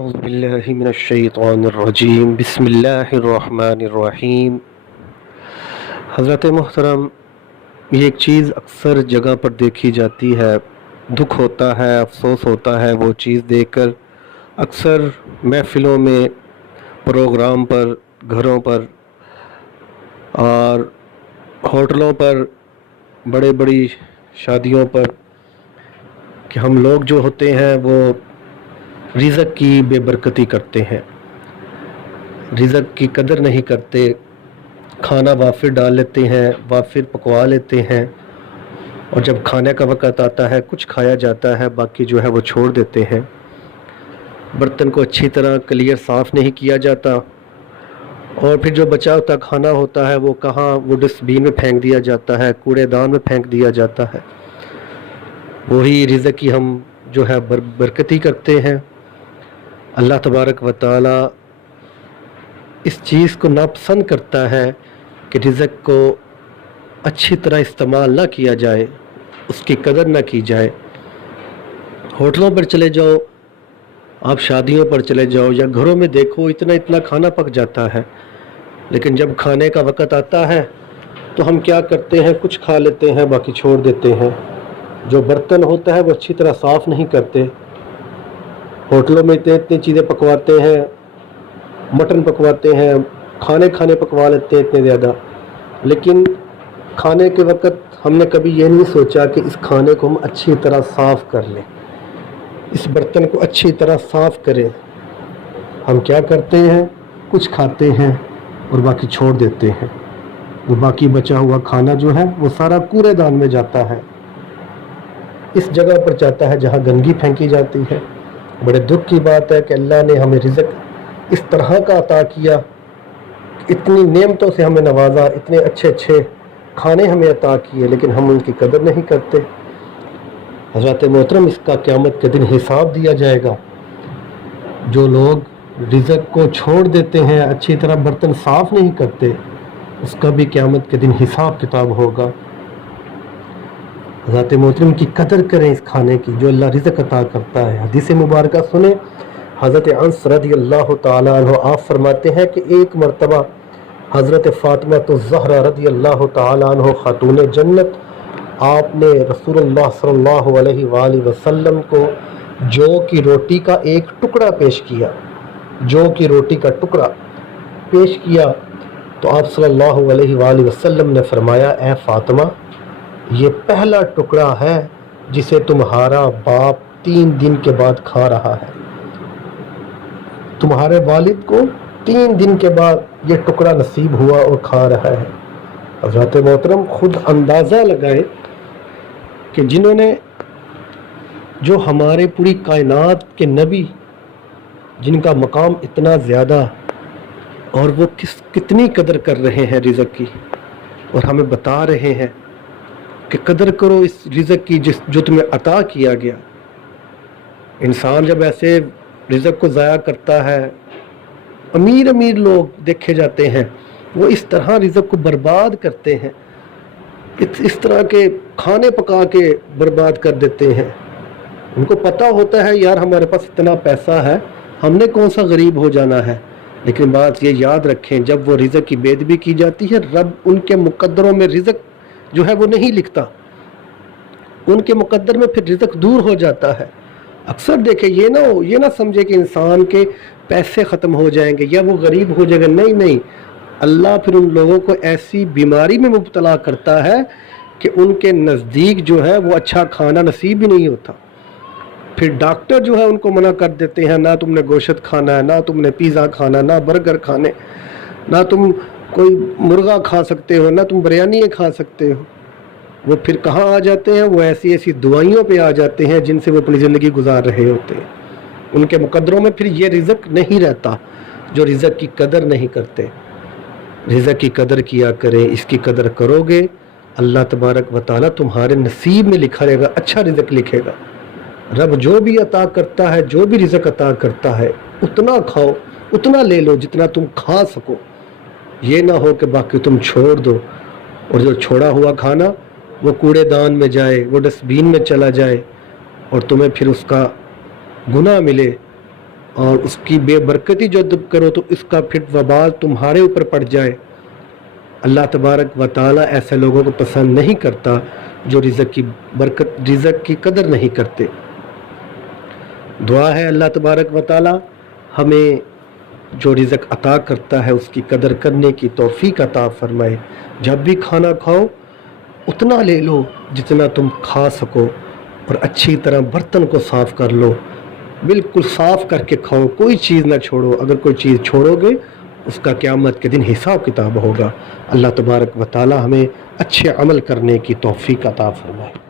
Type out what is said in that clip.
اعوذ باللہ من الشیطان الرجیم بسم اللہ الرحمن الرحیم۔ حضرت محترم، یہ ایک چیز اکثر جگہ پر دیکھی جاتی ہے، دکھ ہوتا ہے، افسوس ہوتا ہے وہ چیز دیکھ کر۔ اکثر محفلوں میں، پروگرام پر، گھروں پر اور ہوٹلوں پر، بڑے بڑی شادیوں پر کہ ہم لوگ جو ہوتے ہیں وہ رزق کی بے برکتی کرتے ہیں، رزق کی قدر نہیں کرتے، کھانا وافر ڈال لیتے ہیں، وافر پکوا لیتے ہیں، اور جب کھانے کا وقت آتا ہے کچھ کھایا جاتا ہے، باقی جو ہے وہ چھوڑ دیتے ہیں۔ برتن کو اچھی طرح کلیئر صاف نہیں کیا جاتا، اور پھر جو بچا ہوتا کھانا ہوتا ہے وہ کہاں، وہ ڈسٹ بین میں پھینک دیا جاتا ہے، کوڑے دان میں پھینک دیا جاتا ہے۔ وہی رزق کی ہم جو ہے برکتی کرتے ہیں۔ اللہ تبارک و تعالی اس چیز کو ناپسند کرتا ہے کہ رزق کو اچھی طرح استعمال نہ کیا جائے، اس کی قدر نہ کی جائے۔ ہوٹلوں پر چلے جاؤ، آپ شادیوں پر چلے جاؤ یا گھروں میں دیکھو، اتنا اتنا کھانا پک جاتا ہے، لیکن جب کھانے کا وقت آتا ہے تو ہم کیا کرتے ہیں، کچھ کھا لیتے ہیں، باقی چھوڑ دیتے ہیں۔ جو برتن ہوتا ہے وہ اچھی طرح صاف نہیں کرتے۔ ہوٹلوں میں اتنی چیزیں پکواتے ہیں، مٹن پکواتے ہیں، کھانے پکوا لیتے ہیں اتنے زیادہ، لیکن کھانے کے وقت ہم نے کبھی یہ نہیں سوچا کہ اس کھانے کو ہم اچھی طرح صاف کر لیں، اس برتن کو اچھی طرح صاف کریں۔ ہم کیا کرتے ہیں، کچھ کھاتے ہیں اور باقی چھوڑ دیتے ہیں۔ وہ باقی بچا ہوا کھانا جو ہے وہ سارا کوڑے دان میں جاتا ہے، اس جگہ پر جاتا ہے جہاں گندگی پھینکی جاتی ہے۔ بڑے دکھ کی بات ہے کہ اللہ نے ہمیں رزق اس طرح کا عطا کیا، اتنی نعمتوں سے ہمیں نوازا، اتنے اچھے اچھے کھانے ہمیں عطا کیے، لیکن ہم ان کی قدر نہیں کرتے۔ حضرت محترم، اس کا قیامت کے دن حساب دیا جائے گا۔ جو لوگ رزق کو چھوڑ دیتے ہیں، اچھی طرح برتن صاف نہیں کرتے، اس کا بھی قیامت کے دن حساب کتاب ہوگا۔ حضرت محترم کی قدر کریں اس کھانے کی جو اللہ رزق عطا کرتا ہے۔ حدیث مبارکہ سنیں، حضرت انس رضی اللہ تعالیٰ عنہ آپ فرماتے ہیں کہ ایک مرتبہ حضرت فاطمہ الزہرا رضی اللہ تعالیٰ عنہ خاتون جنت، آپ نے رسول اللہ صلی اللہ علیہ وآلہ وسلم کو جو کی روٹی کا ایک ٹکڑا پیش کیا، جو کی روٹی کا ٹکڑا پیش کیا، تو آپ صلی اللہ علیہ وآلہ وسلم نے فرمایا، اے فاطمہ، یہ پہلا ٹکڑا ہے جسے تمہارا باپ 3 دن کے بعد کھا رہا ہے۔ تمہارے والد کو 3 دن کے بعد یہ ٹکڑا نصیب ہوا اور کھا رہا ہے۔ حضرت محترم، خود اندازہ لگائے کہ جنہوں نے، جو ہمارے پوری کائنات کے نبی، جن کا مقام اتنا زیادہ، اور وہ کتنی قدر کر رہے ہیں رزق کی، اور ہمیں بتا رہے ہیں کہ قدر کرو اس رزق کی جو تمہیں عطا کیا گیا۔ انسان جب ایسے رزق کو ضائع کرتا ہے، امیر لوگ دیکھے جاتے ہیں وہ اس طرح رزق کو برباد کرتے ہیں، اس طرح کے کھانے پکا کے برباد کر دیتے ہیں۔ ان کو پتہ ہوتا ہے یار ہمارے پاس اتنا پیسہ ہے، ہم نے کون سا غریب ہو جانا ہے، لیکن بات یہ یاد رکھیں، جب وہ رزق کی بے ادبی کی جاتی ہے، رب ان کے مقدروں میں رزق جو ہے وہ نہیں لکھتا، ان کے مقدر میں پھر رزق دور ہو جاتا ہے۔ اکثر دیکھیں، یہ نہ سمجھے کہ انسان کے پیسے ختم ہو جائیں گے یا وہ غریب ہو جائے گا، نہیں، اللہ پھر ان لوگوں کو ایسی بیماری میں مبتلا کرتا ہے کہ ان کے نزدیک جو ہے وہ اچھا کھانا نصیب ہی نہیں ہوتا۔ پھر ڈاکٹر جو ہے ان کو منع کر دیتے ہیں، نہ تم نے گوشت کھانا ہے، نہ تم نے پیزا کھانا، نہ برگر کھانے، نہ تم کوئی مرغا کھا سکتے ہو، نہ تم بریانی کھا سکتے ہو۔ وہ پھر کہاں آ جاتے ہیں، وہ ایسی دوائیوں پہ آ جاتے ہیں جن سے وہ اپنی زندگی گزار رہے ہوتے ہیں۔ ان کے مقدروں میں پھر یہ رزق نہیں رہتا، جو رزق کی قدر نہیں کرتے۔ رزق کی قدر کیا کریں، اس کی قدر کرو گے اللہ تبارک و تعالیٰ تمہارے نصیب میں لکھا رہے گا، اچھا رزق لکھے گا۔ رب جو بھی عطا کرتا ہے، جو بھی رزق عطا کرتا ہے، اتنا کھاؤ، اتنا لے لو جتنا تم کھا سکو۔ یہ نہ ہو کہ باقی تم چھوڑ دو، اور جو چھوڑا ہوا کھانا وہ کوڑے دان میں جائے، وہ ڈسٹ بین میں چلا جائے، اور تمہیں پھر اس کا گناہ ملے۔ اور اس کی بے برکتی جو کرو تو اس کا پھر وبال تمہارے اوپر پڑ جائے۔ اللہ تبارک و تعالیٰ ایسے لوگوں کو پسند نہیں کرتا جو رزق کی برکت، رزق کی قدر نہیں کرتے۔ دعا ہے اللہ تبارک و تعالیٰ ہمیں جو رزق عطا کرتا ہے اس کی قدر کرنے کی توفیق عطا فرمائے۔ جب بھی کھانا کھاؤ اتنا لے لو جتنا تم کھا سکو، اور اچھی طرح برتن کو صاف کر لو، بالکل صاف کر کے کھاؤ، کوئی چیز نہ چھوڑو۔ اگر کوئی چیز چھوڑو گے اس کا قیامت کے دن حساب کتاب ہوگا۔ اللہ تبارک و تعالی ہمیں اچھے عمل کرنے کی توفیق عطا فرمائے۔